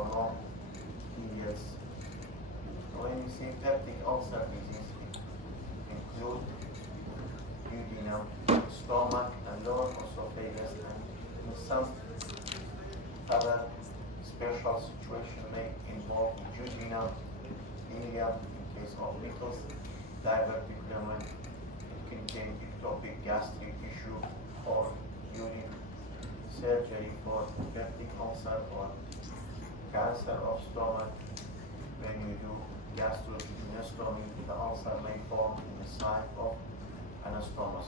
for long periods. When we say peptic ulcer disease, it includes duodenum, stomach, and lower esophagus, and in some other special situation may involve duodenum, ileum in case of Nichols, diverticulum, it contains ectopic gastric tissue or urine surgery for peptic ulcer or cancer of stomach. When you do gastroduodenostomy, the ulcer may form in the site of anastomus.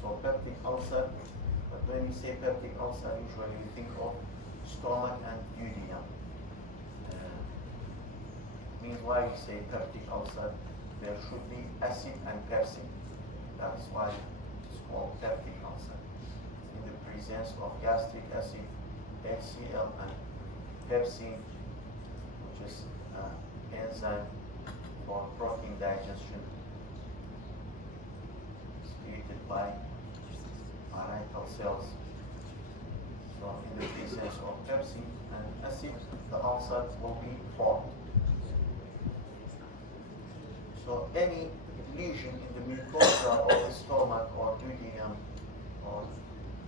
So peptic ulcer, but when we say peptic ulcer, usually we think of stomach and duodenum. Means why we say peptic ulcer, there should be acid and pepsin. That's why it's called peptic ulcer. In the presence of gastric acid, HCl, and pepsin, which is enzyme for protein digestion, is created by parietal cells. So in the presence of pepsin and acid, the ulcer will be formed. So any lesion in the mucosa of the stomach or duodenum, or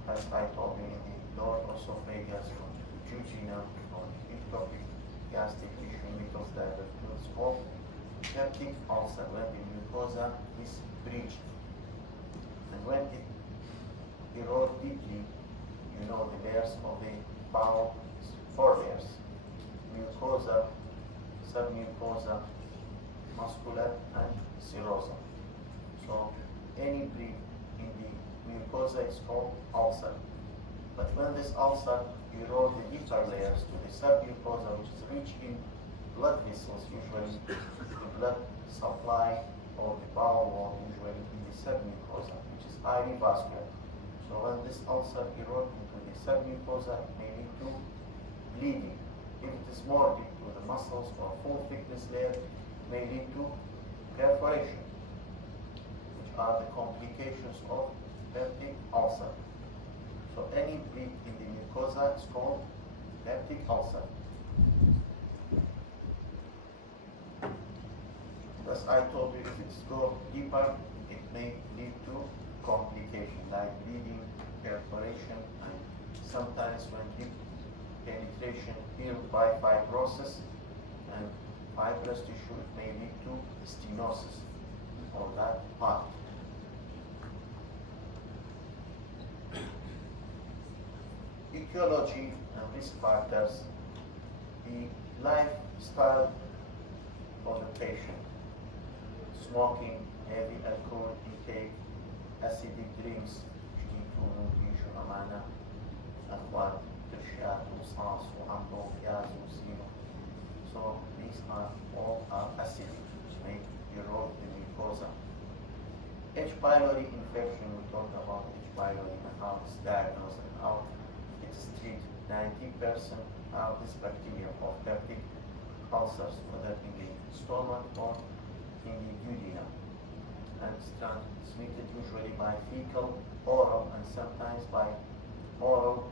as I told you, in the lower esophagus or duodenum or ectopic gastric tissue, Nichols diverticulum, is called peptic ulcer when the mucosa is breached. And when it erodes deeply, you know the layers of the bowel, four layers: mucosa, submucosa, muscular, and serosum. So any bleed in the mucosa is called ulcer. But when this ulcer erodes the deeper layers to the submucosa, which is rich in blood vessels, usually the blood supply of the bowel wall, usually in the submucosa, which is highly vascular. So when this ulcer erodes into the submucosa, it may lead to bleeding. If it is more deep to the muscles or full thickness layer, it may lead to perforation, which are the complications of peptic ulcer. So any bleed in the mucosa is called peptic ulcer. As I told you, if it's go deeper, it may lead to complication like bleeding, perforation, and sometimes when deep penetration healed by fibrosis and fibrous tissue, it may lead to stenosis of that part. Etiology and risk factors: the lifestyle of the patient, smoking, heavy alcohol intake, acidic drinks، يكونوا يعيشوا معنا أخوات كرشات وصاص وعنبر وبياز وزينو. So these are all acidic, which may erode the mucosa. H. pylori infection, we talked about H. pylori and how it's diagnosed and how it's treated. 90% of this bacteria of peptic ulcers, whether in the stomach or in the duodenum, and it's transmitted usually by fecal, oral, and sometimes by oral,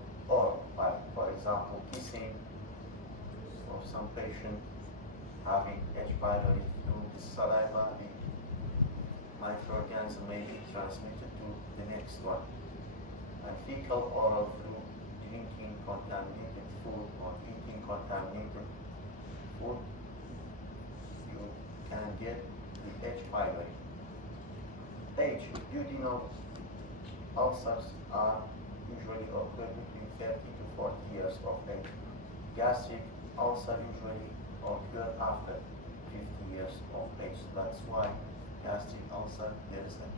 by, for example, kissing, or some patient having H. pylori through the saliva, the microorganism may be transmitted to the next one, and fecal, oral through drinking contaminated food or eating contaminated food, you can get the H. pylori. H. duodenal ulcers are usually occur between 30 to 40 years of age. Gastric ulcer usually occur after 50 years of age. That's why gastric ulcer, there is a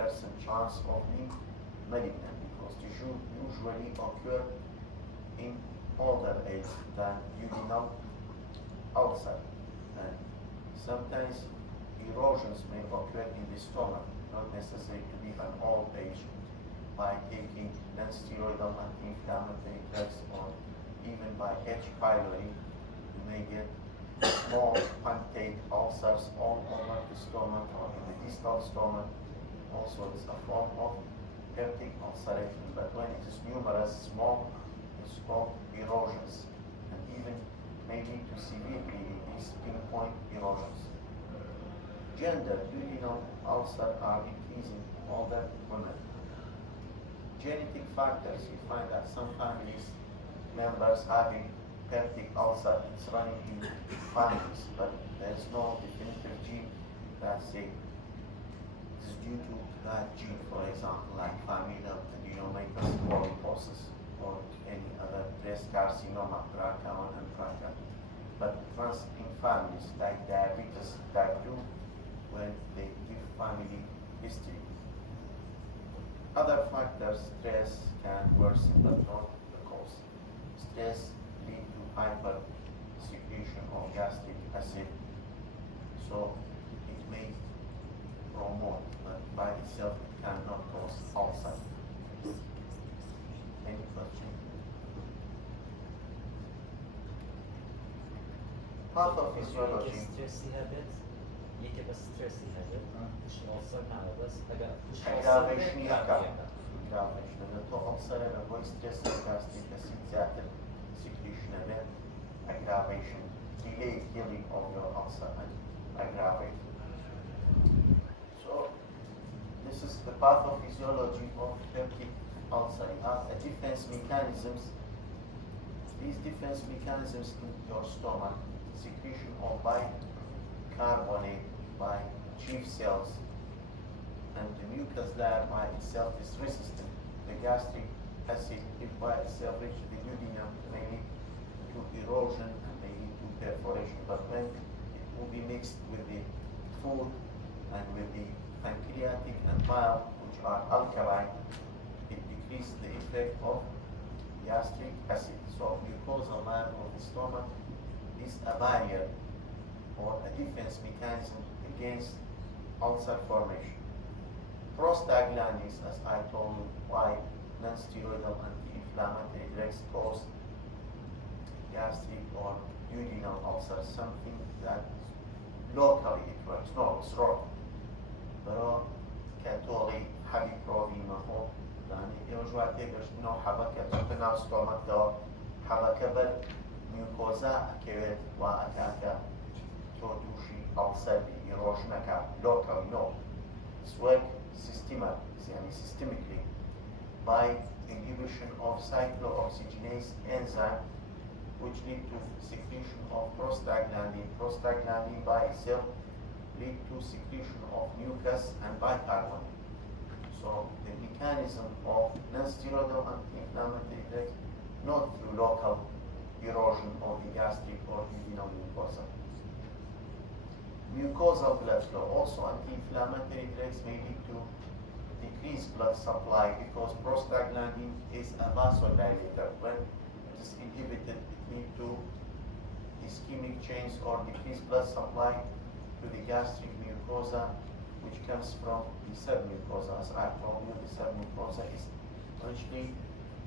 20% chance of being malignant, because tissue usually occur in older age than duodenal ulcer. And sometimes erosions may occur in the stomach, not necessary to be an old age, by taking non-steroidal anti-inflammatory drugs, or even by H. pylori. You may get small punctate ulcers all over the stomach or in the distal stomach. Also, it's a form of peptic ulceration, but when it is numerous, small, it's called erosions, and even point erosions. Gender, duodenal ulcer are increasing older women. Genetic factors, you find that some families members having peptic ulcer, it's running in families, but there's no definitive gene that say it's due to that gene, for example, like familial adenomatous polyposis or any other breast carcinoma, BRCA1 and BRCA. But it runs in families like diabetes type 2 when they give family history. Other factors, stress can worsen but not the cause. Stress lead to hyper secretion of gastric acid, so it may promote, but by itself it cannot cause ulcer. Any question? Pathophysiology. يجي بس ستريس هذا مش ألسر كان بس aggravation يركب aggravation لما تو ألسر لما هو stress gastric acid زيادة secretion event aggravation delay healing of your ulcer and aggravate. So this is the pathophysiology of peptic ulcer. You have a defense mechanisms. These defense mechanisms in your stomach, secretion of bicarbonate by chief cells, and the mucus layer by itself is resistant. The gastric acid, if by itself reaches the duodenum, may lead to erosion and may lead to perforation. But when it will be mixed with the food and with the pancreatic and bile, which are alkaline, it decreases the effect of gastric acid. So mucosal layer of the stomach is a barrier or a defense mechanism against ulcer formation. Prostaglandins, as I told you, why non-steroidal anti-inflammatory drugs cause gastric or duodenal ulcer, something that locally it works. No, it's wrong. But كتولي حبي بروفي ما هو يعني يرجع تبرش نوع حبكة تقنع ستومك دو حبكة بل ميوكوزا كبير وأكاكا تودوشي ulcer erosionaka locally. No, it's work systemically by inhibition of cyclooxygenase enzyme, which lead to secretion of prostaglandin. Prostaglandin by itself lead to secretion of mucus and bicarbonate. So the mechanism of non-steroidal anti-inflammatory drugs, not through local erosion of the gastric or duodenal mucosa. Mucosal blood flow, also anti-inflammatory drugs may lead to decreased blood supply because prostaglandin is a vasodilator. When it is inhibited, it leads to ischemic change or decreased blood supply to the gastric mucosa, which comes from the submucosa. As I told you, the submucosa is richly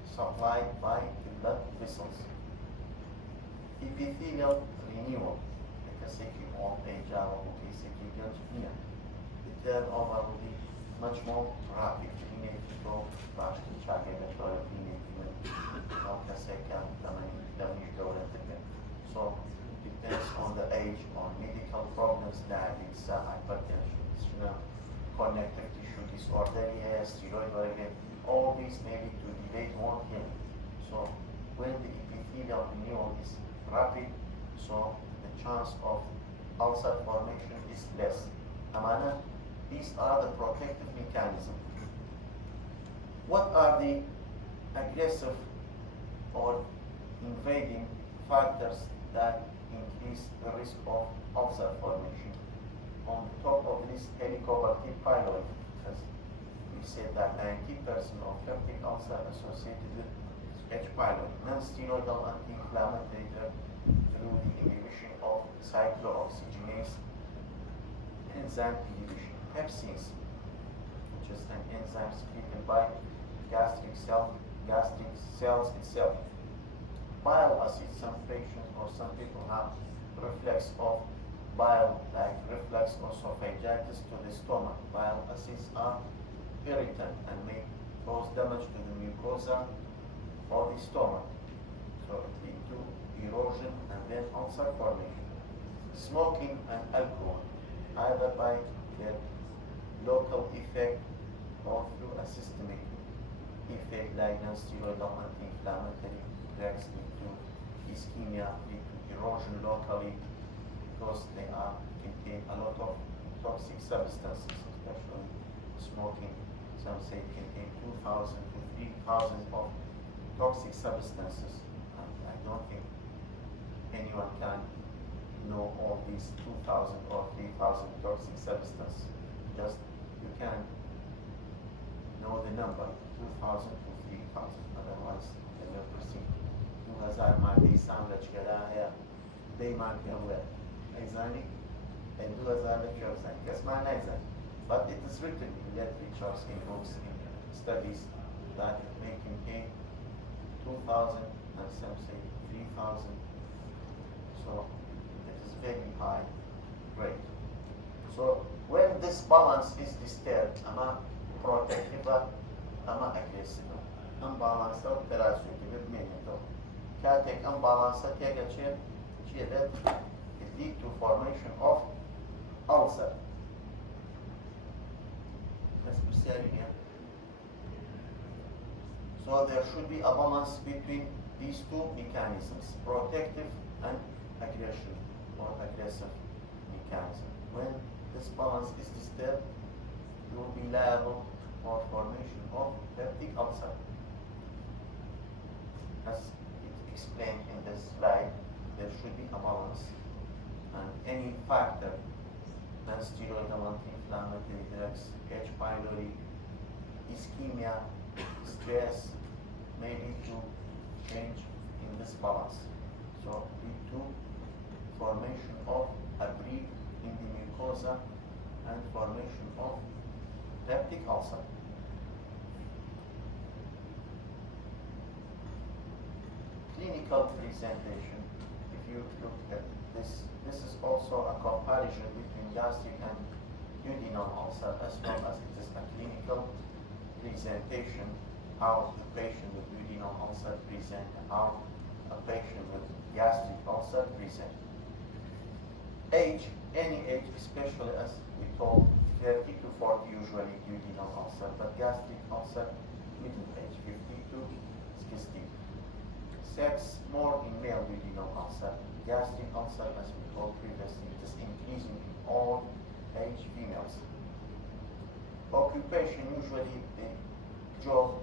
supplied by the blood vessels. Epithelial renewal, the turnover will be much more rapid. So it depends on the age, on medical problems, diabetes, hypertension, connective tissue disorder, steroid, all these may lead to delayed wound healing. So when the epithelial renewal is rapid, so the chance of ulcer formation is less. Amana, these are the protective mechanisms. What are the aggressive or invading factors that increase the risk of ulcer formation? On the top of this, Helicobacter pylori, as we said that 90% of peptic ulcer associated with H. pylori, non-steroidal anti-inflammatory drug through the inhibition of cyclooxygenase enzyme inhibition. Pepsins, which is an enzyme secreted by gastric cells itself. Bile acid, some patients or some people have reflex of bile, like reflux or esophagitis to the stomach. Bile acids are irritant and may cause damage to the mucosa or the stomach. So it leads to erosion and then ulcer formation. Smoking and alcohol, either by their local effect or through a systemic effect like non-steroidal anti-inflammatory drugs lead to ischemia, lead to erosion locally because they contain a lot of toxic substances, especially smoking. Some say it contains 2,000 to 3,000 of toxic substances. And I don't think anyone can know all these 2,000 or 3,000 toxic substances. Just you can know the number 2,000 to 3,000. Otherwise, the number is 2,000 مادهی ساملة چقدر هي دايما كهوة أيزاني and 2,000 lectures and guess my نايزان. But it is written in literatures, in books, in studies that it may contain 2,000 and some say 3,000. So it is very high grade. So when this balance is disturbed, أما protective, أما aggressive. Unbalance or therapeutic meaning. Catic unbalance take a chair, that it lead to formation of ulcer. Let's be serious here. So there should be a balance between these two mechanisms, protective and aggression or aggressive mechanism. When this balance is disturbed, you will be liable for formation of peptic ulcer. As it explained in this slide, there should be a balance, and any factor, non-steroidal anti-inflammatory drugs, H. pylori, ischemia, stress, may lead to change in this balance. So lead to formation of a break in the mucosa and formation of peptic ulcer. Clinical presentation, if you look at this, this is also a comparison between gastric and duodenal ulcer, as well as it is a clinical presentation, how a patient with duodenal ulcer present and how a patient with gastric ulcer present. Age, any age, especially as we told, 30 to 40 usually duodenal ulcer, but gastric ulcer, middle age, 50 to 60. Sex, more in male duodenal ulcer. Gastric ulcer, as we told previously, it is increasing in all age females. Occupation, usually a job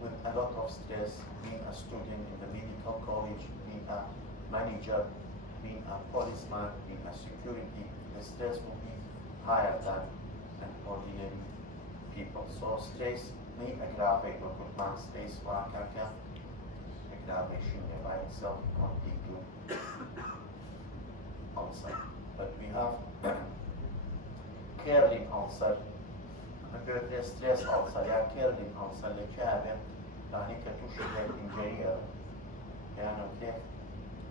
with a lot of stress, being a student in the medical college, being a manager, being a policeman, being a security, the stress will be higher than an ordinary people. So stress may aggravate or put man stress for aggravation by itself not be good ulcer. But we have curling ulcer, a stress ulcer, curling ulcer, لكابة يعني كتوشي الإنجرية يعني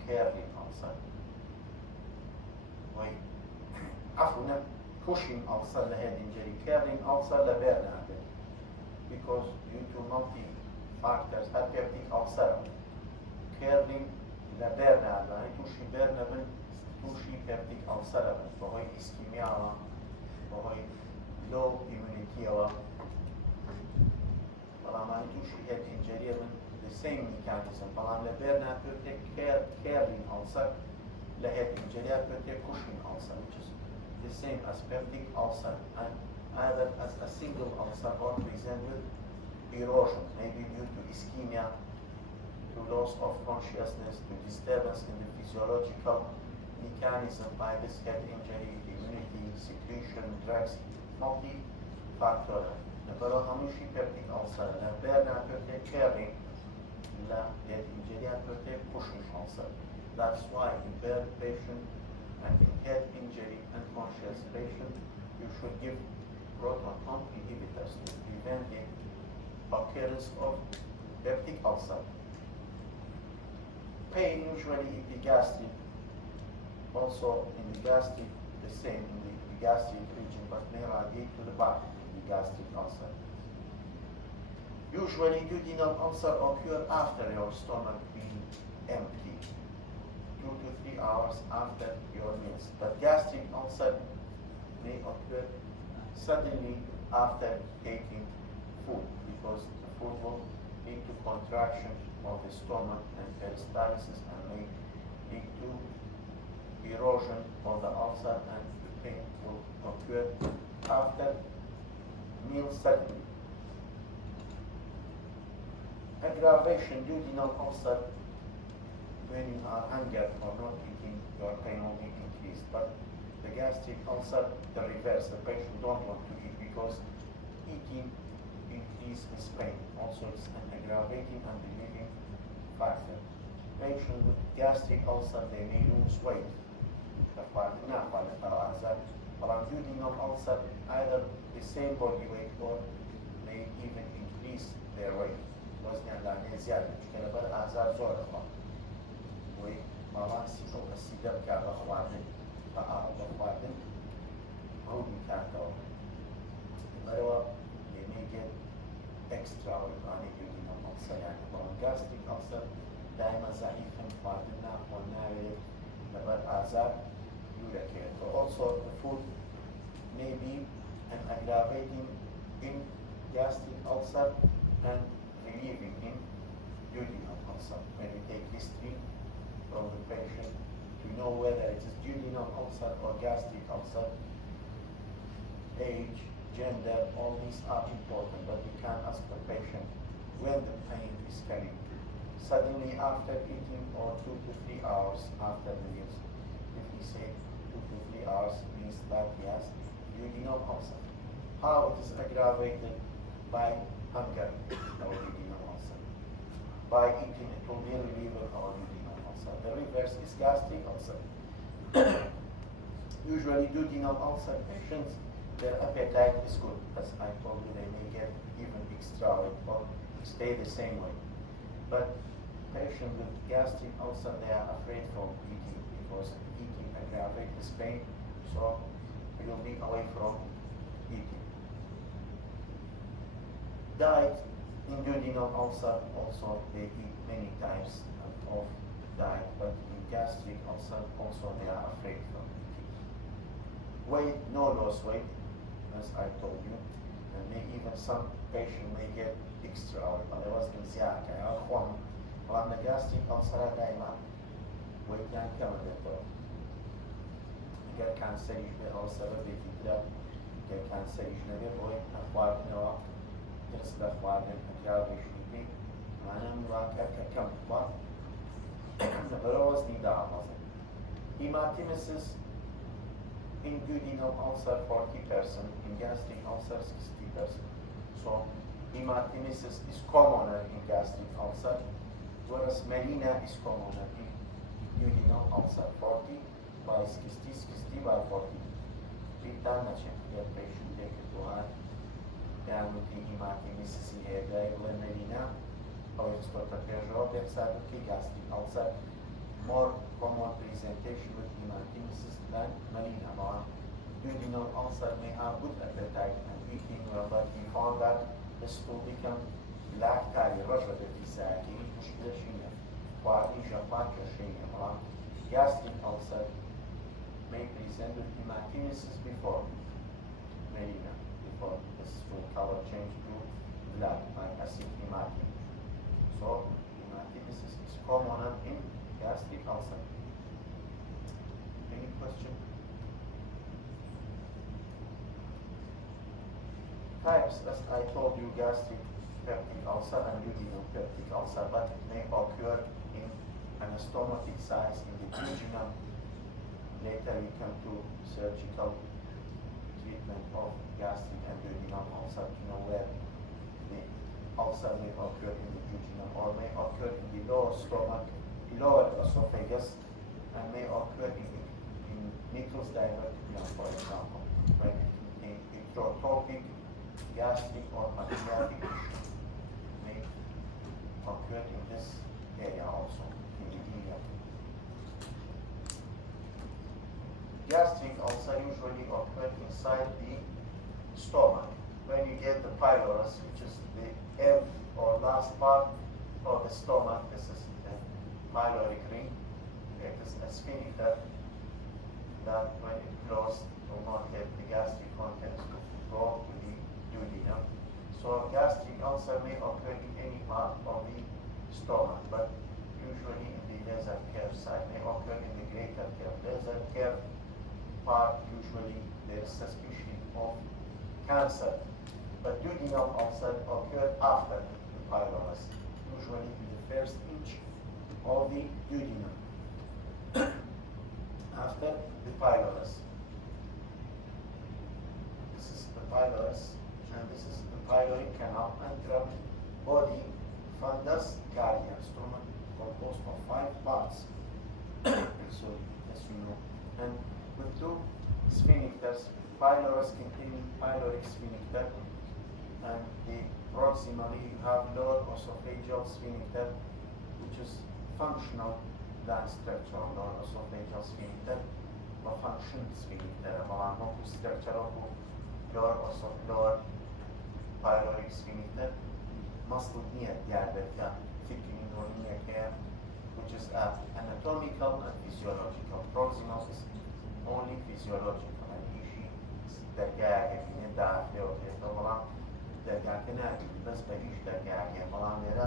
curling ulcer. وي عفوا pushing ulcer لهذا injury, curling ulcer لبرنا because due to multi factors, peptic ulcer, curling لبرنا يعني توشي برنا من توشي peptic ulcer وهي ischemia وهي low immunity طالما توشي هاد injury من the same mechanism طالما لبرنا peptic curling ulcer لهاد injury peptic pushing ulcer which is the same as peptic ulcer and either as a single ulcer or present with erosion, maybe due to ischemia, to loss of consciousness, to disturbance in the physiological mechanism by this head injury, immunity, secretion, drugs, multi-factorial. نقول همشي peptic ulcer. نبرنا peptic curling, لا head injury peptic pushing ulcer. That's why in burn patient and in head injury and conscious patient, you should give proton pump inhibitors to prevent the occurrence of peptic ulcer. Pain usually in the gastric, also in the gastric, the same in the gastric region, but may radiate to the back in the gastric ulcer. Usually duodenal ulcer occur after your stomach being empty, 2 to 3 hours after your patients. But gastric ulcer may occur suddenly after taking food, because the food will lead to contraction of the stomach and peristalsis, and may lead to erosion of the ulcer, and the pain will occur after meal suddenly. Aggravation duodenal ulcer, when you are hungry or not eating, your pain will be increased. But the gastric ulcer, the reverse, the patient don't want to eat because eating increases his pain. Also, it's an aggravating and relieving factor. Patients with gastric ulcer, they may lose weight. Duodenal ulcer, either the same body weight or may even increase their weight. وزن لانه زیاد چون لەبەر ئازار زۆر ئەخوا وی ماڵاسی ئەو ئەسیدە بکا بە خواردن بە ئاو بە خواردن ئەو میکاتەوە لەبەرەوە لێمەیگێت ئەکسترا وەیتوانێت duodenal ulcer یانە بەڵام gastric ulcer دایما زعیفن خواردن ناخۆن ناوێت لەبەر ئازار دوورەکەوێتەوە. Also the food may be an aggravating in gastric ulcer and relieving in duodenal ulcer. When we take history from the patient to know whether it is duodenal ulcer or gastric ulcer, age, gender, all these are important, but we can ask the patient when the pain is coming. Suddenly after eating or 2 to 3 hours after the meals. If we say 2 to 3 hours, means that he has duodenal ulcer. How it is aggravated? By hunger, our duodenal ulcer. By eating, it will be a reliever of our duodenal ulcer. The reverse is gastric ulcer. Usually duodenal ulcer patients, their appetite is good. As I told you, they may get even extra weight or stay the same way. But patients with gastric ulcer, they are afraid from eating because eating aggravates pain, so we will be away from eating. Diet in duodenal ulcer, also they eat many types of diet, but in gastric ulcer also they are afraid from eating. Weight, no loss weight, as I told you, and may even some patient may get extra weight, but there was زيادة يعني أخوان وعند gastric ulcer دائما weight يعني كمان ده أجر كانسر يشبه أو سبب يتدرب أجر كانسر يشبه weight أخوان نوع درس بأخوان aggravation يبي معناه مراكب كم بار نبروز نيدا عمازن. Hematemesis in duodenal ulcer 40%, in gastric ulcer 60%. So hematemesis is commoner in gastric ulcer, whereas melena is commoner in duodenal ulcer 40 by 60, 60 by 40. Bitan način, jer patient take it to heart. يعني في hematemesis هي diagonal melena أو exportapejo pensado que gastric ulcer more common presentation with hematemesis than melena. Duodenal ulcer may have good appetite and eating well, but we found that the stool become black tally رجل في ساعة مشكلة شينة وعلي جفاك شينة. Gastric ulcer may present with hematemesis before melena, before the stool color change to black, like acid hematemesis. So hematemesis is common in gastric ulcer. Any question? Types, as I told you, gastric peptic ulcer and duodenal peptic ulcer, but it may occur in anastomotic size in the duodenum. Later we come to surgical treatment of gastric and duodenal ulcer to know where the ulcer may occur in the duodenum or may occur in the lower stomach, lower esophagus, and may occur in Nichols diverticulum, for example, when in ectotopic, gastric or pancreatic tissue may occur in this area also, in the ileum. Gastric ulcer usually occur inside the stomach. When you get the pylorus, which is the end or last part of the stomach, this is the pyloric ring. It is a sphincter that when it closed, will not get the gastric contents to go to the duodenum. So gastric ulcer may occur in any part of the stomach, but usually in the nasal cave side, may occur in the greater cave. Nasal cave part, usually there is suspicion of cancer, but duodenal ulcer occurred after the pylorus, usually in the first inch of the duodenum, after the pylorus. This is the pylorus, and this is the pyloric canal, antrum, body, fundus, cardia, stomach composed of 5 parts. So, as you know, and with 2 sphincters, pylorus containing pyloric sphincter, and the proximally you have lower esophageal sphincter, which is functional than structural lower esophageal sphincter, or function sphincter. Malan structural lower pyloric sphincter, muscle near diabetica, thickening or near care, which is anatomical and physiological. Proximal is only physiological, and issue درجة من الداخل وطبعا درجة كنا بس بيش درجة طبعا هذا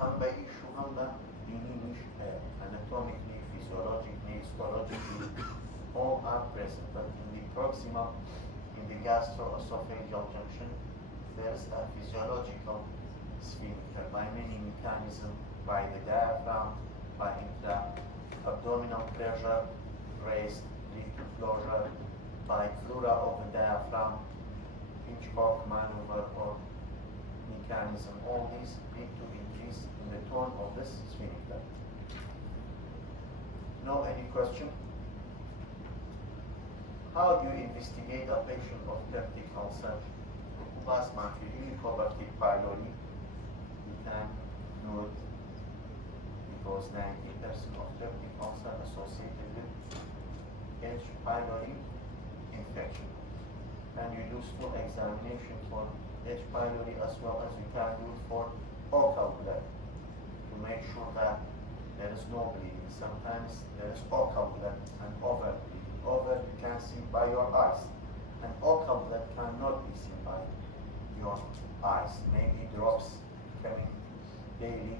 هم بيش وهم ديني مش anatomically, physiologically, histologically, all are present. But in the proximal, in the gastroesophageal junction, there's a physiological sphincter by many mechanisms, by the diaphragm, by intra-abdominal pressure, raised lead closure, by pleura of the diaphragm, Hitchcock maneuver or mechanism. All these lead to increase in the tone of this sphincter. No, any question? How do you investigate a patient of peptic ulcer? Last month, you covered the pylori. You can note because 90% of peptic ulcer associated with H. pylori infection. And you do stool examination for H. pylori as well as you can do for ocal blood to make sure that there is no bleeding. Sometimes there is ocal blood and over bleeding. Over you can see by your eyes, and ocal blood cannot be seen by your eyes. Maybe drops coming daily,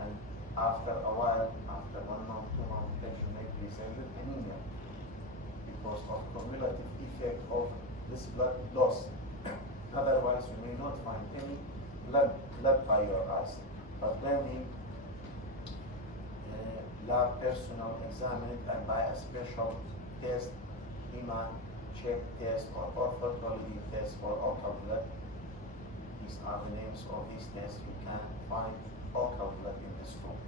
and after a while, after 1 month, 2 months, patient may present with anemia because of cumulative effect of this blood loss. Otherwise, you may not find any blood by your eyes. But then the lab personnel examine it, and by a special test, HEMA check test or orthopathology test for ocal blood. These are the names of these tests. You can find ocal blood in the stool.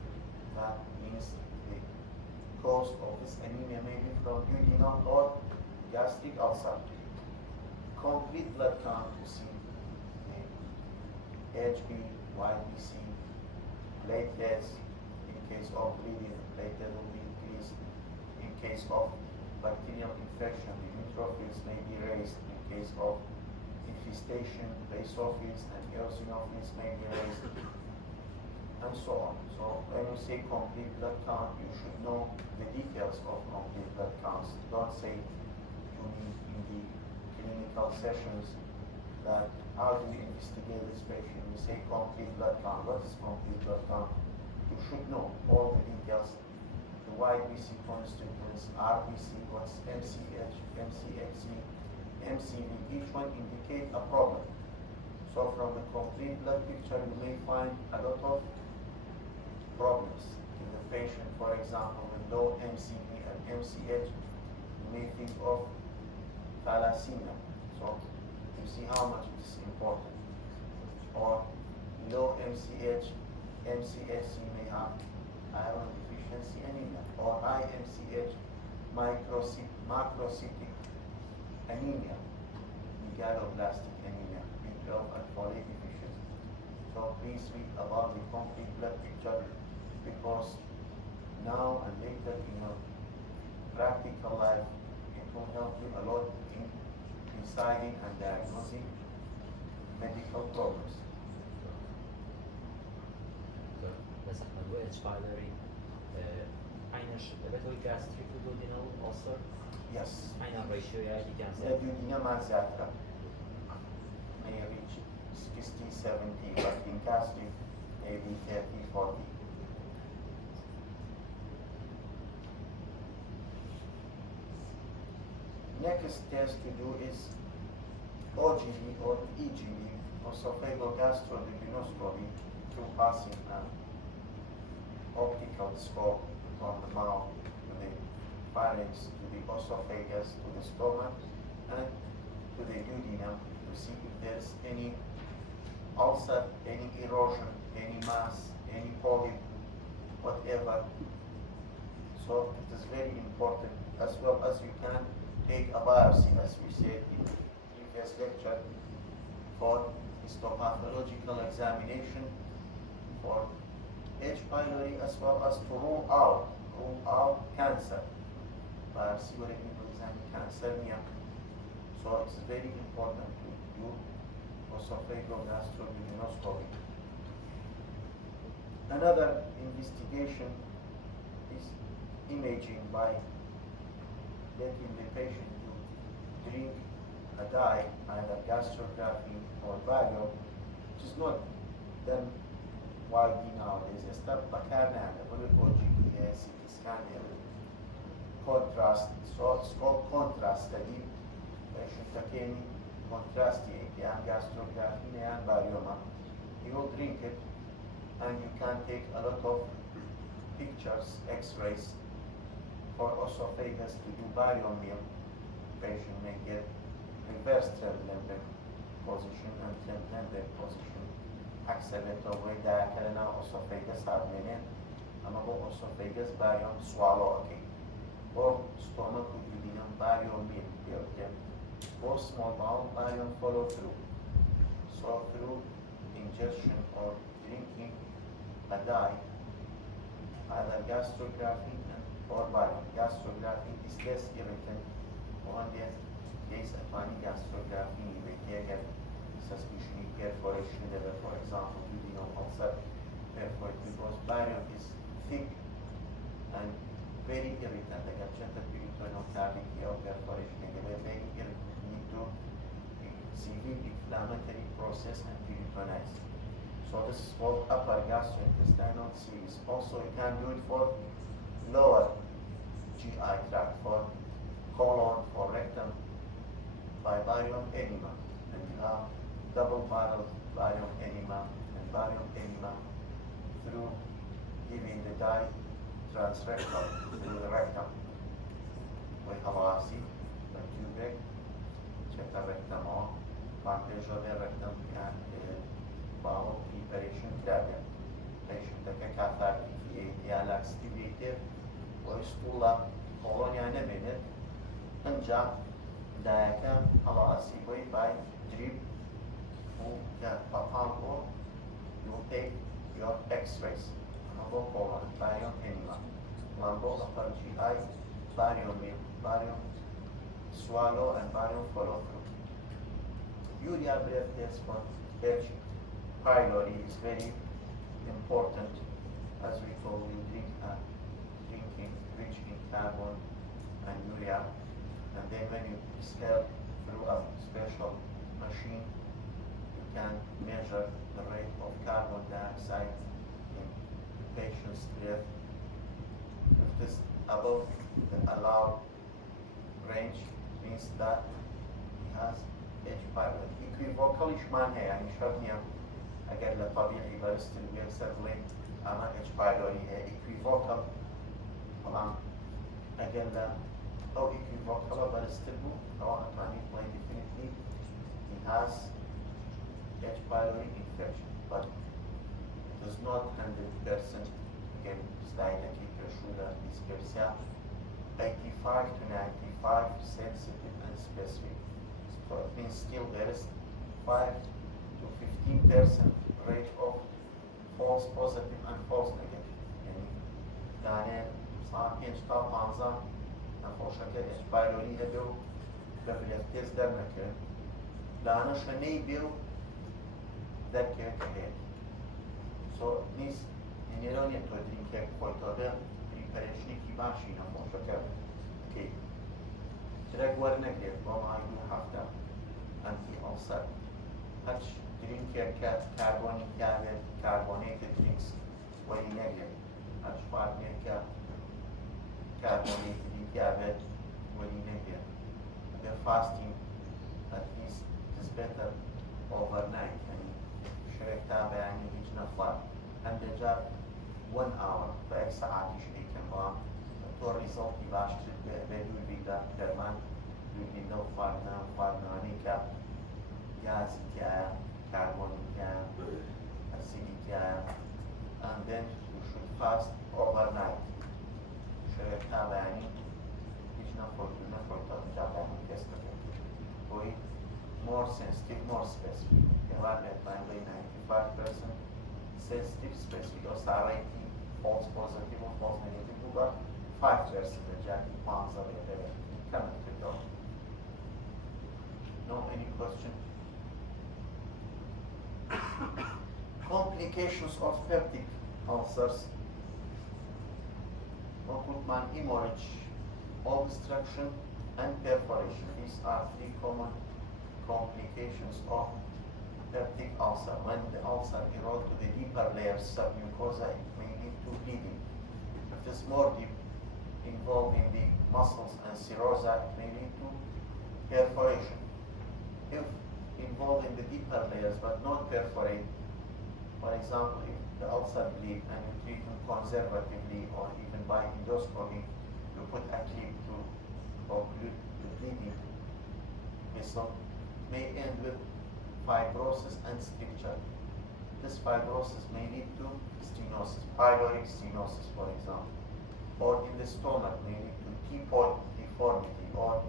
That means the cause of this anemia may be from duodenal or gastric ulcer. Complete blood count to see the HB, YBC, platelets. In case of bleeding, the platelet will be increased. In case of bacterial infection, the neutrophils may be raised. In case of infestation, basophils and eosinophils may be raised, and so on. So when you say complete blood count, you should know the details of complete blood counts. Don't say to me in the clinical sessions that how do you investigate this patient? You say complete blood count. What is complete blood count? You should know all the details, the YBC constituents, RBC, what's MCH, MCHC, MCV, each one indicate a problem. So from the complete blood picture, you may find a lot of problems in the patient. For example, with low MCV and MCH, you may think of thalassemia. So you see how much it is important. Or low MCH, MCHC may have iron deficiency anemia, or high MCH, macrocytic anemia, megaloblastic anemia, B12 and folate deficiency. So please read about the complete blood picture, because now and later in your practical life, it will help you a lot in deciding and diagnosing medical problems. بس احنا الوقت بايلري عين الشتاء بدو gastric duodenal ulcer Yes. final ratio یا یکم The زیاد duodenum زیادتر. May reach 60, 70, but in gastric, maybe 30, 40. Next test to do is OGD or EGD, esophagogastroduodenoscopy, through passing an optical scope from the mouth to the pharynx, to the esophagus, to the stomach, and to the duodenum to see if there's any ulcer, any erosion, any mass, any polyp, whatever. So it is very important, as well as you can take a biopsy, as we said in the previous lecture, for histopathological examination, for H. pylori, as well as to rule out cancer. Biopsy will examine cancer. So it's very important to do esophagogastroduodenoscopy. Another investigation is imaging by letting the patient to drink a dye, either gastrography or barium, which is not done widely nowadays. A step back and OGD, CT scan, contrast. So it's called contrast study. Patient again contrasting and gastrography and barium. You will drink it, and you can take a lot of pictures, X-rays for esophagus to do barium meal. Patient may get reverse translumbent position and translumbent position. Accelerator way diacarina esophagus admine, amabo esophagus barium swallow again. Or stomach with duodenum barium meal. Or small bowel barium follow through. So through ingestion or drinking a dye, either gastrography or barium. Gastrography is less irritant. One case of any gastrography, we can get suspicion perforation, for example, duodenal ulcer perforated, because barium is thick and very irritant. Like a peritoneal cavity or perforation, they were very irritant. Need to severe inflammatory process and peritonitis. So this is called upper gastrointestinal disease. Also, you can do it for lower GI tract, for colon, for rectum, by barium enema. And you have double barrel barium enema and barium enema through giving the dye transrectal through the rectum. We have RC, the tubic, check the rectum on, bandage of the rectum and bowel preparation gradient. Patient that can cathar activated or stula colonia minute and jump diacam alasi by drip who can papampo. You take your x-rays, number colon, barium enema, lumbo upper GI, barium meal, barium swallow and barium follow through. Urea breath test for H. pylori is very important, as we told you, drinking rich in carbon and urea, and then when you scale through a special machine, you can measure the rate of carbon dioxide in the patient's breath. If it is above the allowed range, means that he has H. pylori. Equivocal ishman hai, yani shart niya agar la tabi'i barist al-wheel settling ama H. pylori hai. Equivocal agar la أو equivocal barist al-wheel أو atmani play definitely he has H. pylori infection, but it is not 100%. Again, slide and keep your shoulder dyspepsia, 85 to 95 sensitive and specific. So it means still there is 5 to 15% rate of false positive and false negative. Yani saat 5 ta 15 نخوشك H. pylori هبو ببلغتز در نكر لأنا شني بيو ذكر كهيد. So it means in Iran to drink a quite a preparation ki bashi نخوشك okay. Direkt وەرنەگرێت بۆ مانگی هەفتە ئەنتی-ئەڵسەر هەچ درینکێکە کاربۆنی یابێت کاربۆنێکە دریکس وەری نەگرێت هەچ خواردنێکە کاربۆنێکی یابێت وەری نەگرێت ئەگەر فاستین ئەتلیست دەستبێتە ئۆڤەرنایت یعنی شەوێک تا بەیانی هیچ نەخوارد هەندێک جار 1 hour بە 1 سەعاتیش ئەیکەن بەڵام تۆ ریزڵتی باشتر بێ دووربیدا دەرمان دووربیندە و خواردنەوەی کە گازی تایە کاربۆنی تایە ئەسیدی تایە and then you should fast overnight شەوێک تا بەیانی هیچ نەخۆیتەوە جا بەیانی تێست دەکەیت بۆی more sensitive, more specific. Evar betmende 95% sensitive specific. O sarayki false positive or false negative bu da 5% de GIT puanza verilir. Comment to No any question? Complications of peptic ulcers. Occupman hemorrhage, obstruction and perforation. These are 3 common complications of peptic ulcer. When the ulcer erodes to the deeper layers submucosa, it may lead to bleeding. If it is more deep, involving the muscles and serosa, it may lead to perforation. If involved in the deeper layers but not perforate, for example, if the ulcer bleeds and you treat it conservatively or even by endoscopy, you put a clip to occlude the bleeding vessel, may end with fibrosis and stricture. This fibrosis may lead to stenosis, pyloric stenosis for example, or in the stomach may lead to teapot deformity or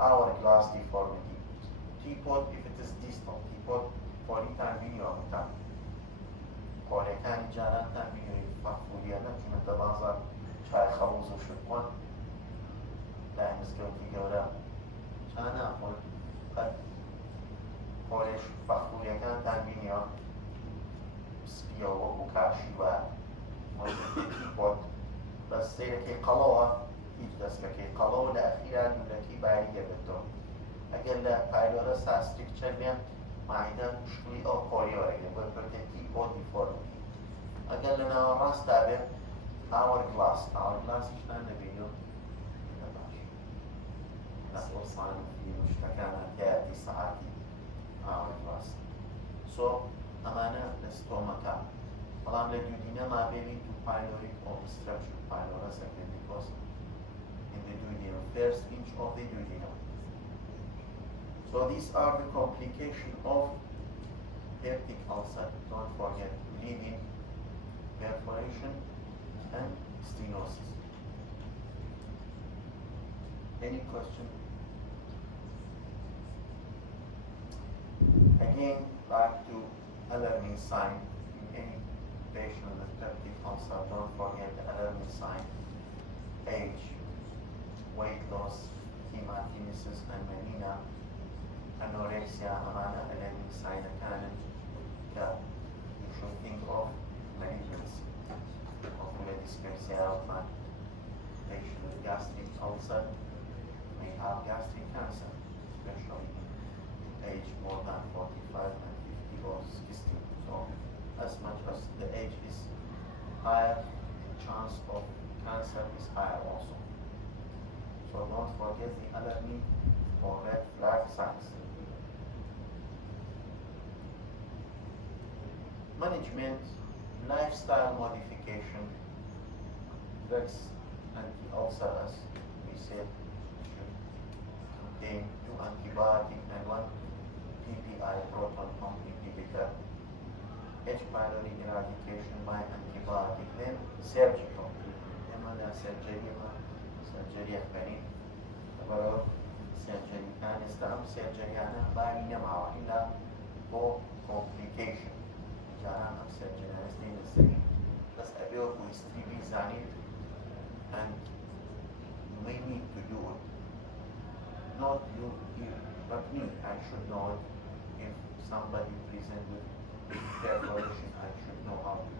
hourglass deformity. Teapot if it is distal, teapot polytime video mutan. Polytime jarantan video fakfuliyana cümlete bazı çay havuzu şutman. Dayımız gördüğü göre çana akol قد پۆلێش فەخفوریەکانتان بینیەوە سپیەوە وەکو کاشی وە مۆژێکی بۆت بەس سەیرەکەی قەڵەوە هیچ دەستکەکەی قەڵەوە لە ئەخیرا دوولەکی باری دەبێتەوە ئەگەر لە پایلۆرە ساستریکچەر بێن مایدە شکلی ئەو پۆلی وەرەگرێت بۆ پرتێکی بۆ دیفۆرمیتی ئەگەر لە ناوەڕاستدا بێت ئاوەرگلاسیشتان دەبینێ نەخۆسان مشتەکانە تایەتی سەعاتی ئاوەرگلاس سۆ ئەمانە لە ستۆمەکە بەڵام لە دوودینە مابێنی تو pyloric obstruction pylorus appendicus in the duodenum, first inch of the duodenum. So these are the complications of peptic ulcer. Don't forget bleeding, perforation and stenosis. Any question? Again, back to alarming sign in any patient with peptic ulcer. Don't forget the alarming sign: age, weight loss, hematemesis and anemia, anorexia, amana alarming sign canon. Yeah, you should think of malignancy, ocular dyspepsia of my patient with gastric ulcer may have gastric cancer, especially age more than 45 and 50 or 60. So as much as the age is higher, the chance of cancer is higher also. So don't forget the alarming or red flag signs. Management, lifestyle modification, drugs, anti-ulcer as we said, should contain 2 antibiotics and 1 PPI proton pump inhibitor, H. pylori eradication by antibiotic, then surgical. surgery أكبرين برو surgery كان استعم surgery أنا باقي نمعه إلا هو complication جانا أم surgery أنا استين السري بس أبيه هو history زاني and you may need to do it. Not you here, but me. I should know it. If somebody present with perforation, I should know how to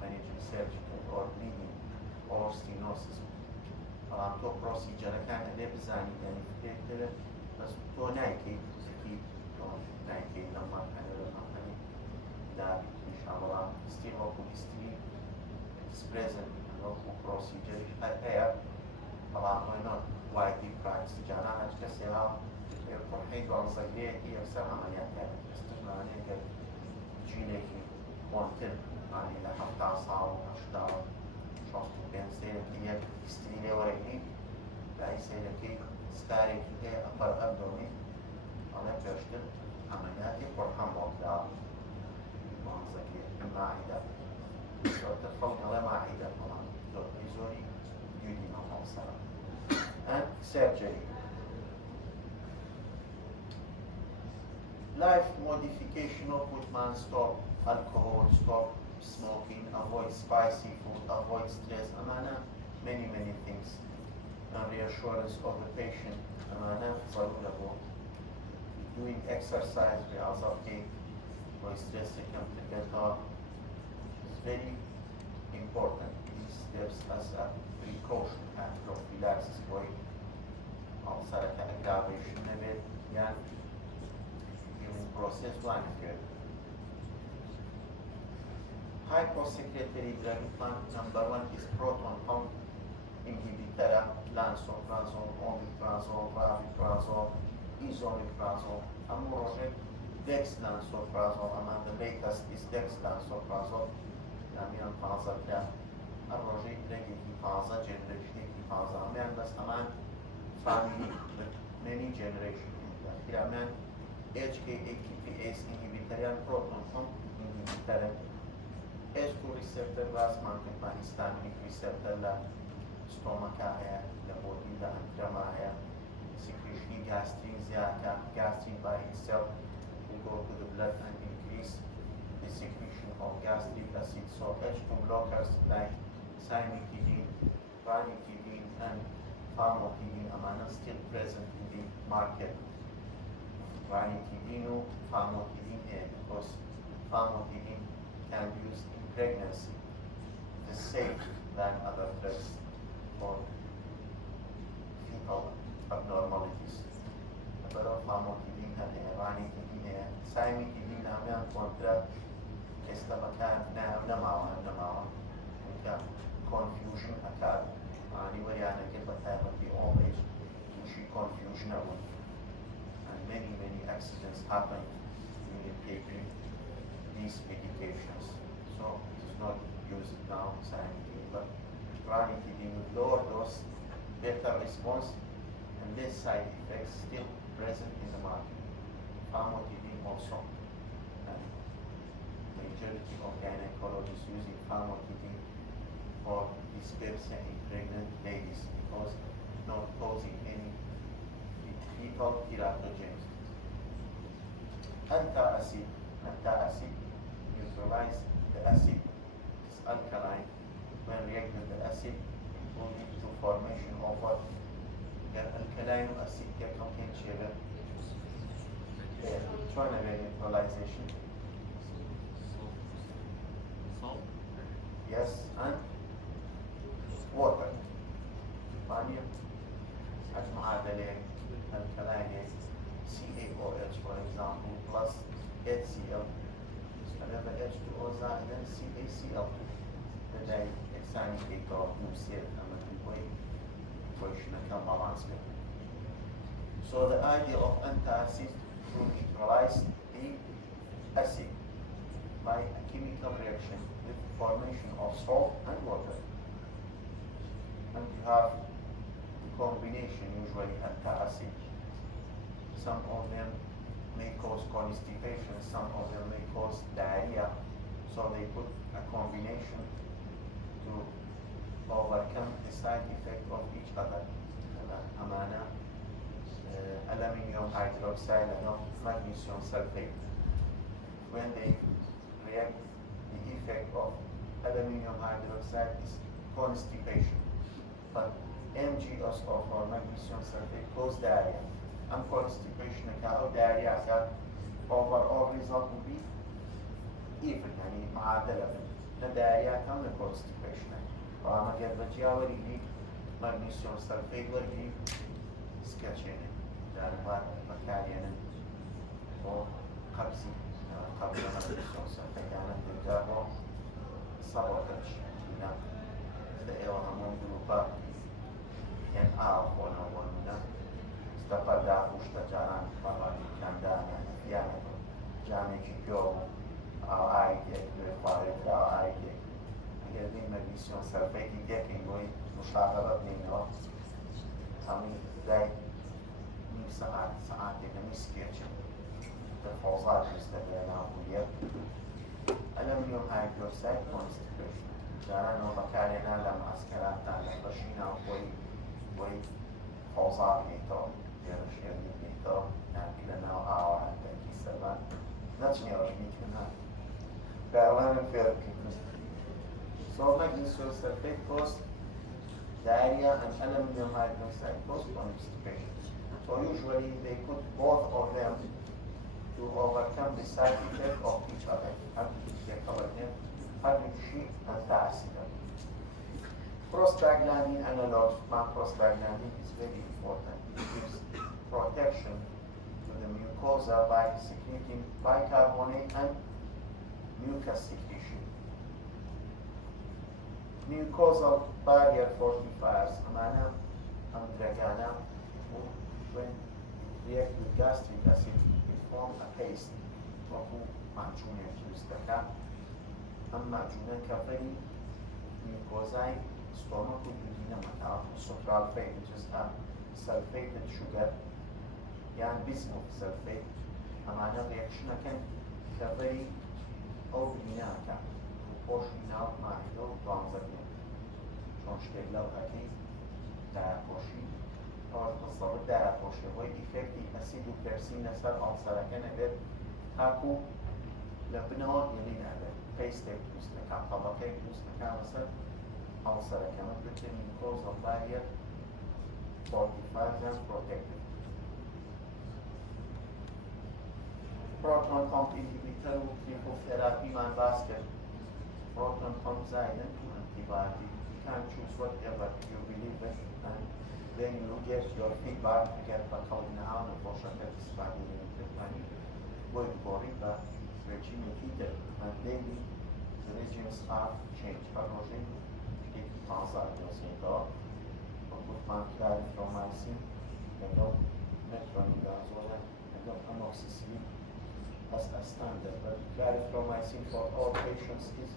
manage it surgical or bleeding or stenosis. بەڵام تۆ پرۆسیجەرەکان ئەبێ بزانی یعنی فکرێتەوێ بەس تۆ نایکەیت زکی تۆ نایکەیت لەم مارکانە لە مارکانی دابیت نیشان بەڵام ستیل وەکو هیستری سپرێزن وەکو پرۆسیجەریش هەر هەیە بەڵام وێنۆ وایدی پراکتس جانا هەچ کەسێها قورحەی دوانزەگرەیەکی یەکسەر ئەمەلیاتیان دەستمانەیەکە جینێکی کۆنتر مانی لە 70 ساڵ و 80 65 سەیرەکی یەک هیستری لێ وەرەگری لای سەیرەکەی ستارێکی هەیە ئەپەر ئەبدۆمی ئەڵێ پێشتر ئەمەلیاتی قورحەم بۆ کراوە دوانزەگرەیەکی ماعیدە زۆرتر خەڵک دەڵێ ماعیدە بەڵام زۆربەی زۆری دیودینە هەڵسەرە and surgery. Life modification of which man stop alcohol, stop smoking, avoid spicy food, avoid stress, amana, many things. And reassurance of the patient, amana, ضرورة. Doing exercise, رياضة or stress become is very important. These steps as a precaution and prophylaxis for ulcer aggravation نبيت يعني healing process one here. Hyposecretory drug plant number 1 is proton pump inhibitor, lansoprazole, omeprazole, rabiprazole, esomeprazole, amorphine, dexlansoprazole, among the latest is dexlansoprazole. Namian fazla kla الرجيء لقي في فازة generation في فازة أمان بس أمان family many generation كده أمان HK-ATPase inhibitor proton pump inhibitor H2 receptor glass ممكن ما histaminic receptor لا stomach هي لبودي لا أنترما هي secretion gastrin زيادة gastrin by itself will go to the blood and increase the secretion of gastric acid so H2 blockers like Cimetidine, ranitidine, and famotidine are still present in the market. Ranitidine, famotidine, because famotidine can be used in pregnancy. It is safe than other drugs for fetal abnormalities. But famotidine and ranitidine, cimetidine, are contra estabacan, namawa. Confusion attack anyway and get what happened the always she confusion and many accidents happen in taking these medications so it is not used now scientifically but ranitidine with lower dose better response and less side effects still present in the market. Famotidine also and majority of gynecologists using famotidine for dyspepsia in pregnant ladies because not causing any fetal teratogenesis. Antacid neutralize the acid. It's alkaline. When react with the acid, it will lead to formation of what? Alkaline acid contain sugar. Neutralization. Salt? Yes, and water. Volume. As معادلة alkaline CaOH for example plus HCl. Another H2O and then CaCl. The dihexanicator of nuclear equation can balance it. So the idea of antacid to neutralize the acid by a chemical reaction with formation of salt and water. And you have combination usually antacid. Some of them may cause constipation, some of them may cause diarrhea. So they put a combination to overcome the side effect of each other. Amana, aluminium hydroxide and magnesium sulfate. When they react, the effect of aluminium hydroxide is constipation. But MgSO or magnesium sulfate cause diarrhea. And constipation or diarrhea overall result will be even معادلة. The diarrhea can the constipation. فأنا قد بجاوري لي magnesium sulfate وەرگی سکەچێنێ جارێوات بەکارێنن بۆ قەبزی قەبزە مەگنیسیۆم سەلفەیتانە تێجا بۆ سەبۆتەش بینە لە ئێوە هەموو گروپە یان خۆنەوە بۆ نمونە ستەپە داخوشتە جاران بەڕادیکاندانیان یانێت جامێکی پێوە و ئاوایەک دوێ خواردرا ئاوایەک ئەگەر بین مەگنیسیۆم سەلفەیتی دێکەین بۆی مشاغبە بکەینەوە هەمووی دای نیم سەعات سەعاتێک هەمی سکێچن دەفۆزات وستە بێناوبوویە ئەلەمنیۆم هایدرۆکساید کۆنستیپێشن جارانەوە بەکارێنا لە ماسکەراتان لە بەشی ناوخۆی بۆی فۆزا بکەیتەوە پێرش هێرنی بکەیتەوە یانکی لە ناو ئاوان دەرکی سەربان نەچنێ ڕژمیتکردن گاوانن فێرکردن So magnesium sulfate cause diarrhea and aluminum hydroxide cause constipation. So usually they put both of them to overcome the side effect of each other. Prostaglandin analogs, prostaglandin is very important. It gives protection to the mucosa by secreting bicarbonate and mucus secretion. Mucosal barrier fortifiers, amana, andragana, when react with gastric acid, it form a paste. وهو معجون يستكا أما معجون كفري mucosae stomach ويدينا متاع sucral fate, which is a sulfated sugar يعني bismuth sulfate أمانا reaction كان كفري أو بناكا وبوش بناو معيدو وانزرين شون شكل لو هكي داع بوشي أو تصور داع بوشي هو إفكتي أسيدو بيرسين نسر ألسر كان أبد هاكو لبناء يلين هذا بيستك مستكا طبقة مستكا مثلا ألسر كمان بتلين mucosal barrier fortified and protected. Proton pump inhibitor chemotherapy man basket. Proton pump زائدا to antibiotic. You can choose whatever you believe in, and then you get your feedback. Get back out in the house and push a test back in the money. Going for it, but regime heater and daily the regimes are changed. Pathology, it comes out of the door. Put man clarithromycin, metronidazole, and amoxicillin as a standard. But clarithromycin for all patients is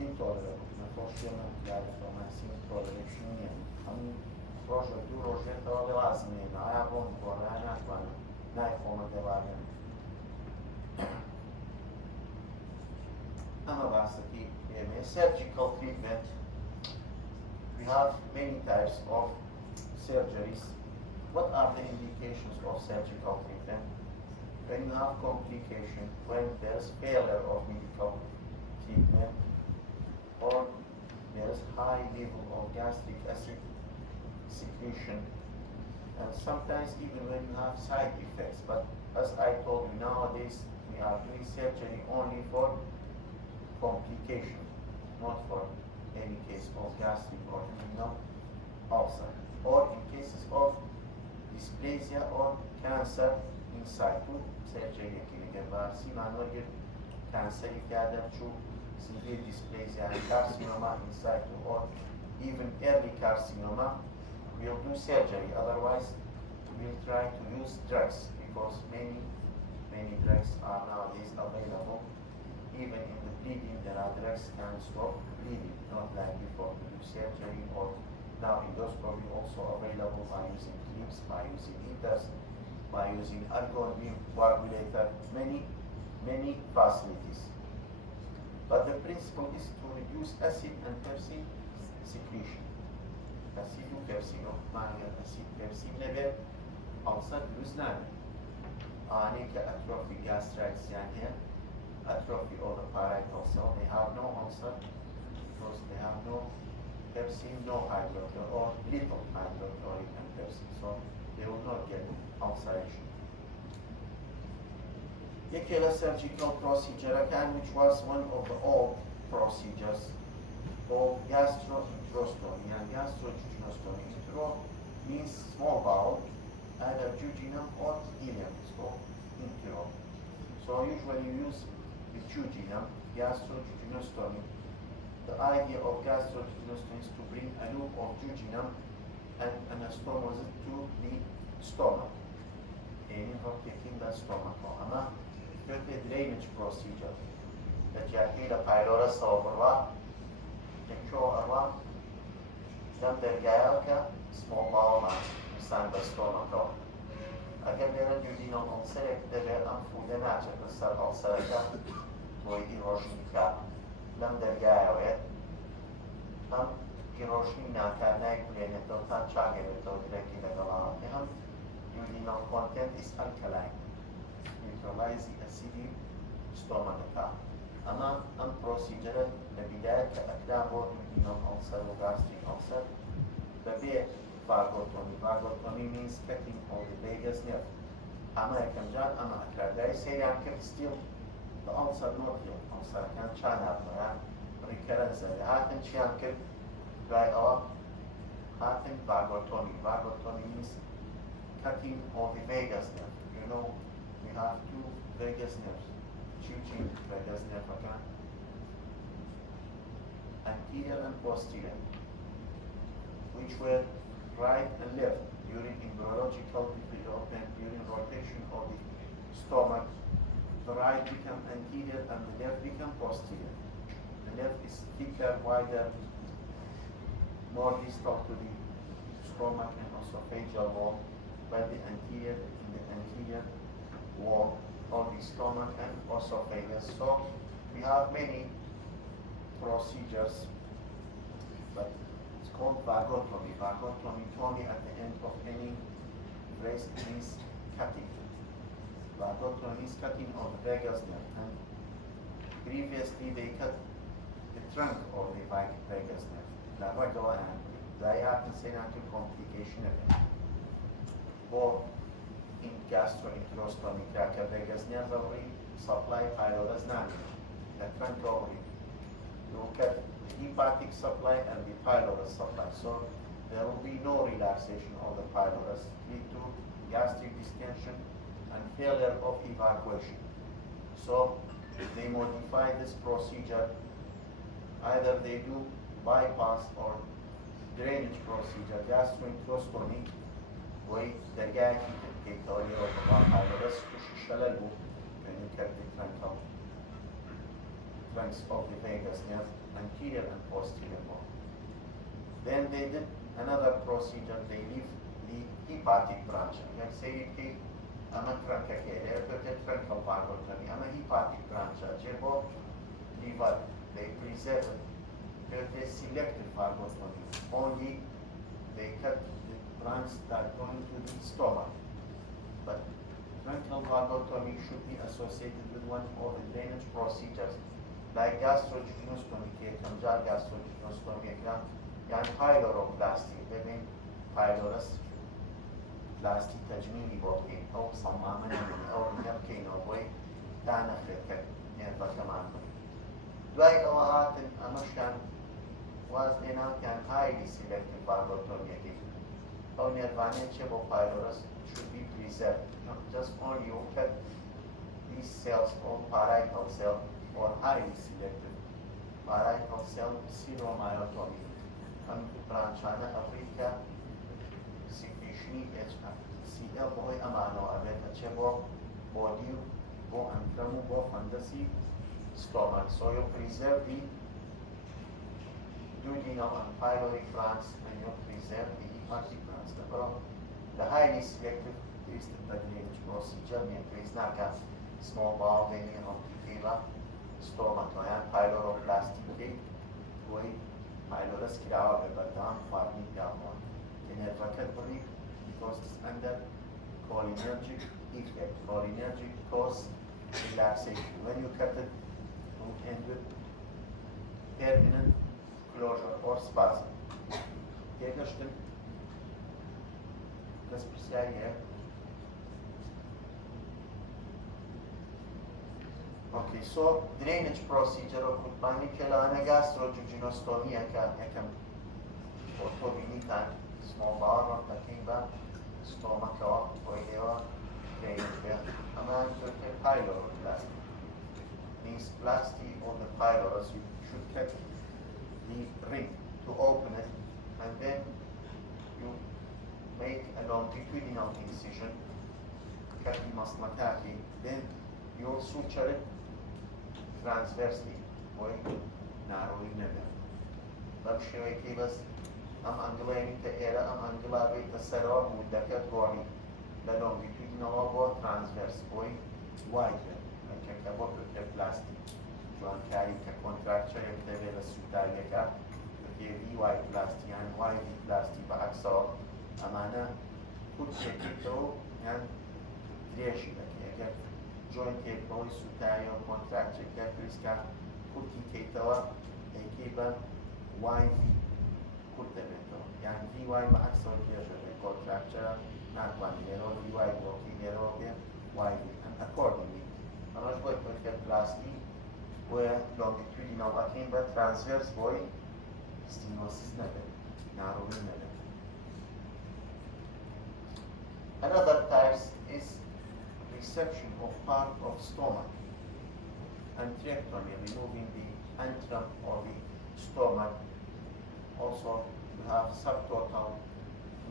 intolerable. Unfortunately, clarithromycin toleration يعني هم روجة دو روجة ترى لازمين عيابهم ورانا كمان نايفهم الدوارين. أما بعدسكي surgical treatment. We have many types of surgeries. What are the indications of surgical treatment? When you have complication, when there's failure of medical treatment, or there's high level of gastric acid secretion, and sometimes even when you have side effects. But as I told you, nowadays we are doing surgery only for complication, not for any case of gastric or renal ulcer, or in cases of dysplasia or cancer in situ surgery. Cancer severe dysplasia and carcinoma in situ, or even early carcinoma, we'll do surgery. Otherwise, we'll try to use drugs, because many drugs are nowadays available. Even in the bleeding, there are drugs can stop bleeding, not like before we do surgery, or now endoscopy also available by using clips, by using heaters, by using argon coagulator, many facilities. But the principle is to reduce acid and pepsin secretion. Acid و pepsin معنى acid pepsin level ulcer يوزنان. عليك atrophy gastritis يعني هي atrophy of the parietal cell. They have no ulcer because they have no pepsin, no hydrochloric or little hydrochloric and pepsin, so they will not get ulceration. Yekela surgical procedure, which was one of the old procedures or gastroenterostomy. And gastroenterostomy, intero means small bowel, either jejunum or ileum. It's called intero. So usually you use the jejunum, gastroenterostomy. The idea of gastroenterostomy is to bring a loop of jejunum and anastomosis to the stomach. And you're taking the stomach. Ama a drainage procedure. The GIT, the pylorus over control them dergaya small bowel mass inside the stomach. Again, there are duodenal ulcer, there are food and natural ulcer, where erosion لم درجعه هم erosion ناکارنای بلینتو تا چاگرتو درکی لگلات هم duodenal content is alkaline neutralize the acidic stomach. أما procedure لبداية كأقدام duodenal ulcer و gastric ulcer ببيع vagotomy means cutting of the vagus nerve. أما كم جان أما أكراداي سيريان كيف still the ulcer not yet ulcer كان شان أبنا recurrence هاتن شان كيف by our هاتن vagotomy means cutting of the vagus nerve. You know we have two vagus nerves, two vagus nerve again, anterior and posterior, which were right and left during embryological development, during rotation of the stomach. The right become anterior and the left become posterior. The left is thicker, wider, more distal to the stomach and esophageal wall, but the anterior wall of the stomach and esophagus. So we have many procedures, but it's called vagotomy. Vagotomy at the end of any phrase means cutting. Vagotomy is cutting of the vagus nerve, and previously they cut the trunk of the vagus nerve. Now I go and they happen to say complication of it. Both in gastroenterostomy, crack vagus nerve ovary, supply pylorus nani, the trunk ovary. You cut the hepatic supply and the pylorus supply. So there will be no relaxation of the pylorus, lead to gastric distension and failure of evacuation. So they modify this procedure. Either they do bypass or drainage procedure, gastroenterostomy, where the GIT category of the pylorus to when you cut the trunks of the vagus nerve, anterior and posterior bone. Then they did another procedure, they leave the hepatic branch. Let's say you ama trunca chiede, perché trunca vagotomy, ama hepatic branch, jebo liver, they preserve it, but they selective vagotomy. Only they cut the branch that going to the stomach. But truncal vagotomy should be associated with one of the drainage procedures, like gastrojejunostomy, gastrojejunostomy, يعني pyloroplasty, they mean pylorus plastic تجميلي بوكين أو صمامنا من أو نبكين أو بوي دعنا خلتك نرفع كمان دواي أوهات أمشان وازدنا كان highly selective vagotomy أو نرفعني تشبه pylorus should be preserved, not just only you cut these cells or parietal cell or highly selective parietal cell seromyotomy and branchana Africa secretioni CL boy amano avete chebo body bo antramu bo fantasy stomach. So you preserve the duodenal and pyloric glands and you preserve the hepatic glands. The highly selective is the drainage procedure and is not a small bowel vein of the stomach and pyloroplastic way pylorus kirawa bebadan farming down. In a vocabulary because it's under cholinergic effect. Cholinergic cause relaxation. When you cut it, you end with permanent closure or spasm. Jeder stimmt. Das bisher hier. Okay, so drainage procedure of Kutbani Kelana gastrojejunostomia yakam otovinita small bar tatimba stomach or drainage bed. Aman pyloroplasty. Means plasty on the pylorus, you should cut the ring to open it, and then you make a longitudinal incision, cut the masmataki, then you'll suture it transversely or narrowly never. Bakshawaki was angulating the era, angulating the seror with the category, the longitudinal or transverse boy wide. I check about the plastic. John carry the contracture if they were a sutariaka, the VY plastic and YV plastic by Axel, Amana, put the kito and Dreshi. Joint boy sutario contracture capriska, putti kito, a kiba, YV, put the metal, and VY by Axel contracture, not one year old, VY walking year old, YV, and accordingly. Annars voi puoi plastic where longitudinal vacuum but transverse voi stenosis never, narrow never. Another type is resection of part of stomach, antrectomy, removing the antrum or the stomach. Also, you have subtotal,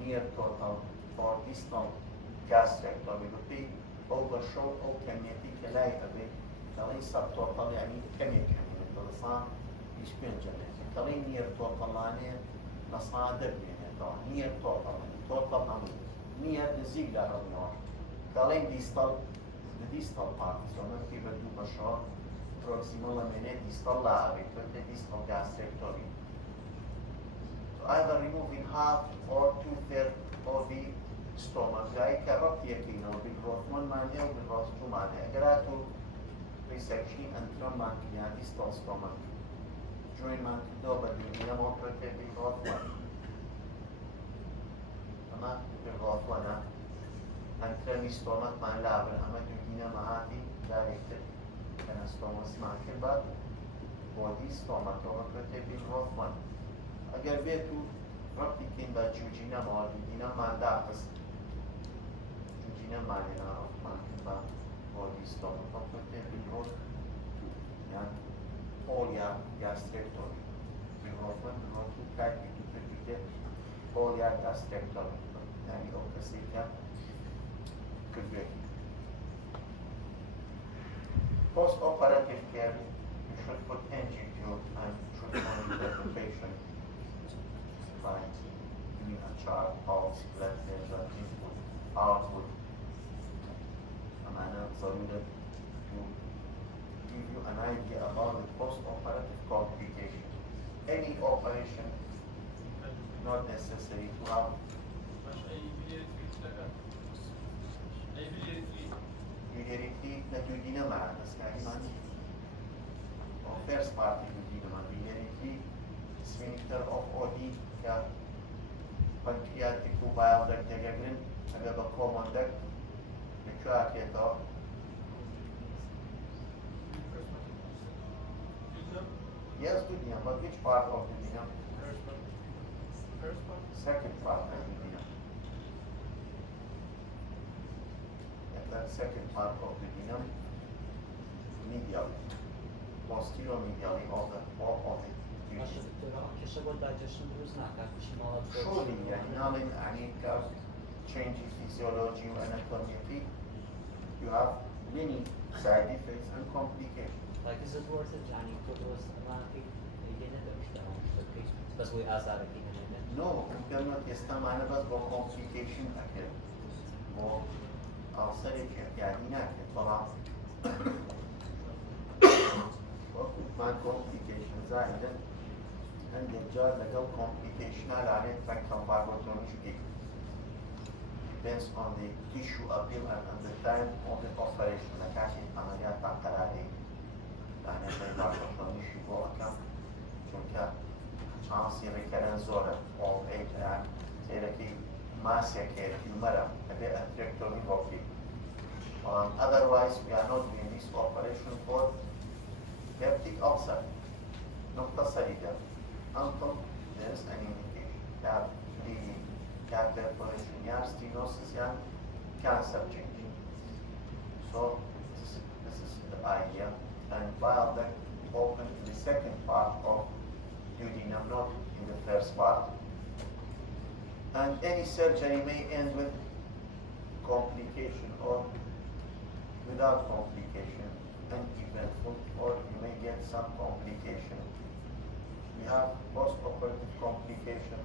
near total, or distal gastrectomy. over short او كميتي كلاي ابي كلي سب توصل يعني كمية كمية بلصان يشبين جميع كلي نير توصلاني نصادر يعني طبعا نير توصل نمو نير نزيق له النور كلي ديستال بارتس ومن كي بدو بشار proximal منه ديستال لا ابي كنت ديستال gastrectomy. So either removing half or 2/3 of the stomach جاي كربت يكينه بالروثمان مانيا وبالروثتو مانيا اقراتو resection and trauma يعني distal stomach join man دوبا دي موترتي بالروثمان اما بالروثمان انترمي stomach مان لابر اما دوكينا معاتي دايركتر كان stomach سمان كبار body stomach موترتي بالروثمان اگر بيتو ربطي كين با جوجينا موالدينا مان داخس Marina of Mankiba body stomach completely growth and polia gastrectomy. We often go to type to get polia gastrectomy and ocasita could be. Post-operative care, you should put NG tube and should monitor the patient by giving a chart, pulse, blood pressure, input, output. So to give you an idea about the post-operative complication. Any operation not necessary to have biliary that you didn't manage. Or first part you didn't biliary sphincter of OD pancreatic bile duct diagram, a common duct. Yes, duodenum, but which part of the duodenum? First part. Second part of the duodenum. And that second part of the duodenum, medially, posterior medially of the duodenum. Surely, يعني changing physiology and anatomy, you have many side effects and complications. Like is it worth it, Johnny? بس هو آثار أكيد No, كلمة يستمعنا بس complication أكيد. و ulcer يعني ناكل طبعا. وكل ما complication زائدا عند الجار لقوا complication على فكرة باروتوني شديد. Depends on the tissue appeal and the time of the operation. لكن عمليات عقارية. يعني بيطلع باروتوني شبوع كم شنكا شانسي ريكرن زورة أو أي يعني سيركي ماسيا كير في المرة هذا أتركتوري بوكي Otherwise, we are not doing this operation for peptic ulcer. نقطة سريعة. Until there is an indication that bleeding, cat perforation, stenosis, and cancer changing. So this is the idea. And bile duct open in the second part of duodenum, not in the first part. And any surgery may end with complication or without complication, uneventful, or you may get some complication. We have post-operative complication,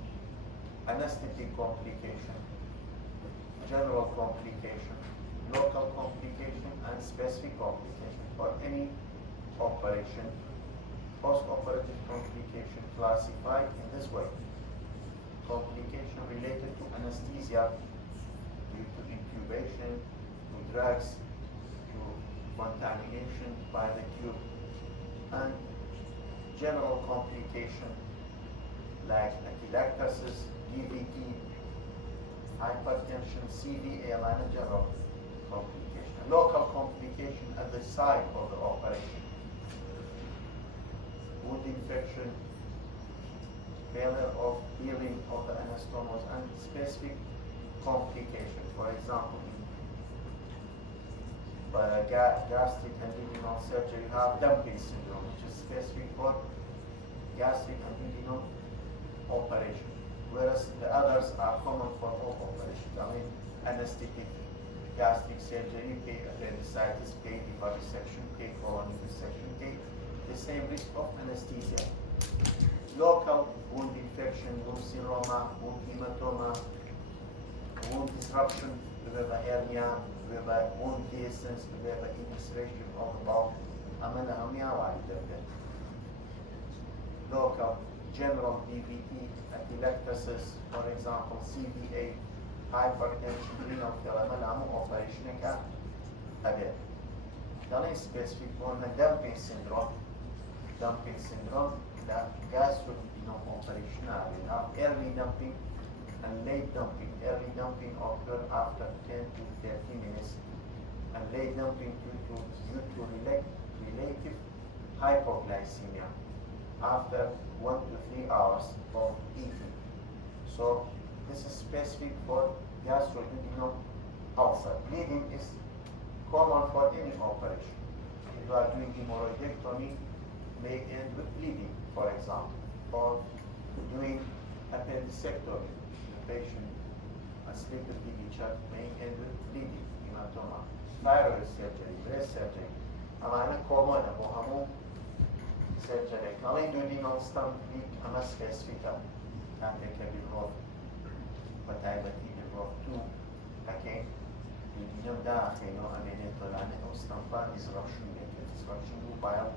anesthetic complication, general complication, local complication, and specific complication. For any operation, post-operative complication classified in this way. Complication related to anesthesia due to intubation, to drugs, to contamination by the tube, and general complication like atelectasis, DVT, hypertension, CVA, and general complication. Local complication at the site of the operation. Wound infection, failure of healing of the anastomosis, and specific complication. For example, in gastric and duodenal surgery, you have dumping syndrome, which is specific for gastric and duodenal operation, whereas the others are common for all operations. I mean, anesthetic, gastric surgery, pay appendicitis, pay liver resection, pay colon resection, pay the same risk of anesthesia. Local wound infection, wound seroma, wound hematoma, wound disruption, we have a hernia, we have a wound dehiscence, we have an insertion of the bowel. Local general DVT, atelectasis, for example, CVA, hypertension, renal failure, operation again. Then specific one, dumping syndrome. Dumping syndrome, that gastroduodenal operation. We have early dumping and late dumping. Early dumping occurs after 10 to 30 minutes, and late dumping due to relative hypoglycemia after 1 to 3 hours of eating. So this is specific for gastroduodenal ulcer. Bleeding is common for any operation. If you are doing hemorrhoidectomy, may end with bleeding, for example, or doing appendicectomy. The patient asleep with bleeding may end with bleeding, hematoma. Thyroid surgery, breast surgery. أنا common أبو surgery. Kali duodenal stump leak أنا specific. And they can be brought, but I would be brought too. Okay. Duodenum داخل وأمينة طلعنا أو stumpa disruption disruption bile.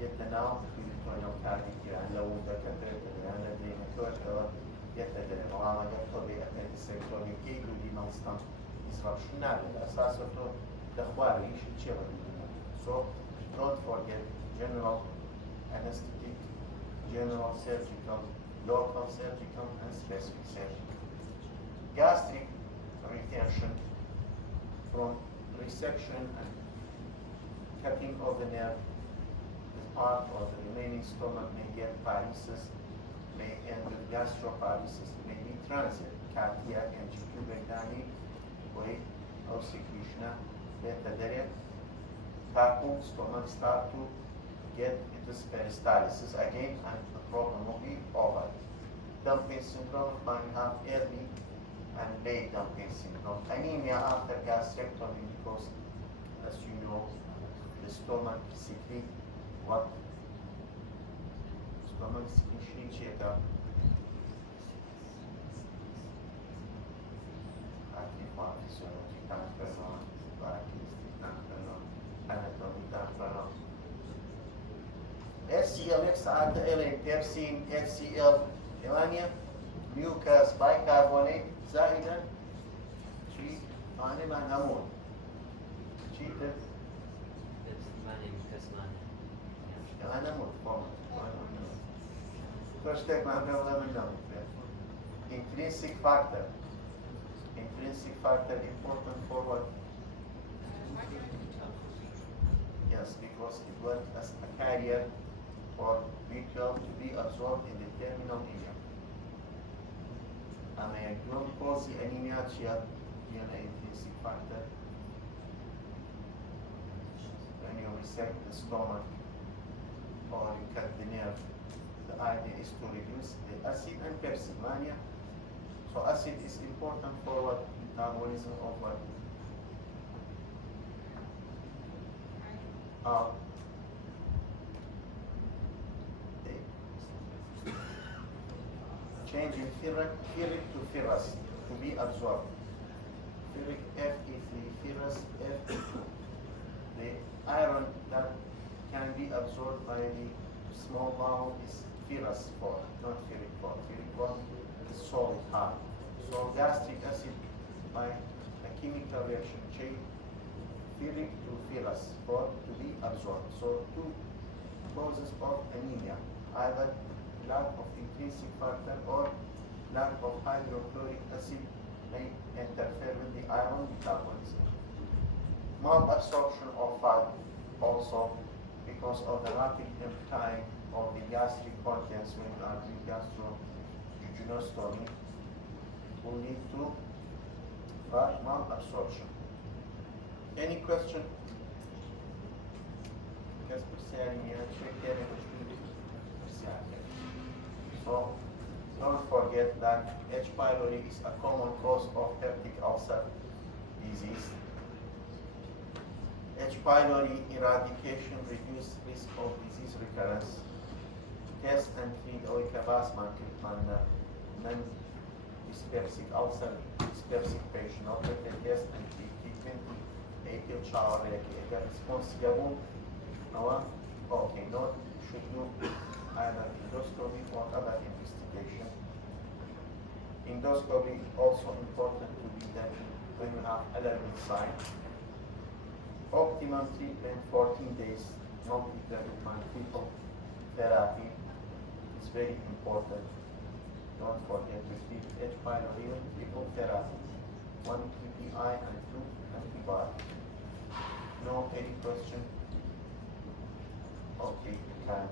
يتناول في التونيوم كارديكي عن لو دكتور عن الديماتور يتدري مراما دكتور بأبنديسكتومي كي duodenal stump disruption نعمل أساسه الأخبار يشي تشيل So don't forget general anesthetic, general surgical, local surgical, and specific surgical. Gastric retention from resection and cutting of the nerve. Part of the remaining stomach may get paresis, may end with gastroparesis, may be transit, cardiac and G2 way of secretion, beta direct, tackle, stomach start to get into peristalsis again, and the problem will be over. Dumping syndrome might have early and late dumping syndrome. Anemia after gastrectomy because, as you know, the stomach secretes what? Stomach secretion checker. Active physiology, transferon, characteristic transferon, anatomy transferon. HCl عاد إلين بيبسين HCl 8 ميوكاس بايكربونات زائدا شيء أنا ما نمون شيء أنا متفهم. First step I'm going to know. Intrinsic factor important for what? Yes, because it works as a carrier for B12 to be absorbed in the terminal area. Ama glucose anemia çiğer yana intrinsic factor. When you resect the stomach or you cut the nerve, the idea is to reduce the acid and pepsin mania. So acid is important for what? Metabolism of what? Change in ferric to ferrous to be absorbed. Ferric Fe3, ferrous Fe2. The iron that can be absorbed by the small bowel is ferrous form, not ferric form. Ferric form is solid hard. So gastric acid by a chemical reaction change ferric to ferrous form to be absorbed. So two causes of anemia, either lack of intrinsic factor or lack of hydrochloric acid may interfere with the iron metabolism. Malabsorption of fat also because of the rapid emptying of the gastric contents when you are doing gastrojejunostomy will lead to fat malabsorption. Any question? So don't forget that H. pylori is a common cause of peptic ulcer disease. H. pylori eradication reduces risk of disease recurrence. Test and treat oikabasma non-dyspeptic ulcer dyspeptic patient. Operator test and treatment eğitim çağrıya response gabon. Okay, no, should do either endoscopy or other investigation. Endoscopy is also important to be done when you have allergen sign. Optimum treatment 14 days, multi-people therapy is very important. Don't forget to treat H. pylori people therapy. 1 PPI and 2 antibiotics. No any question? Okay, you can.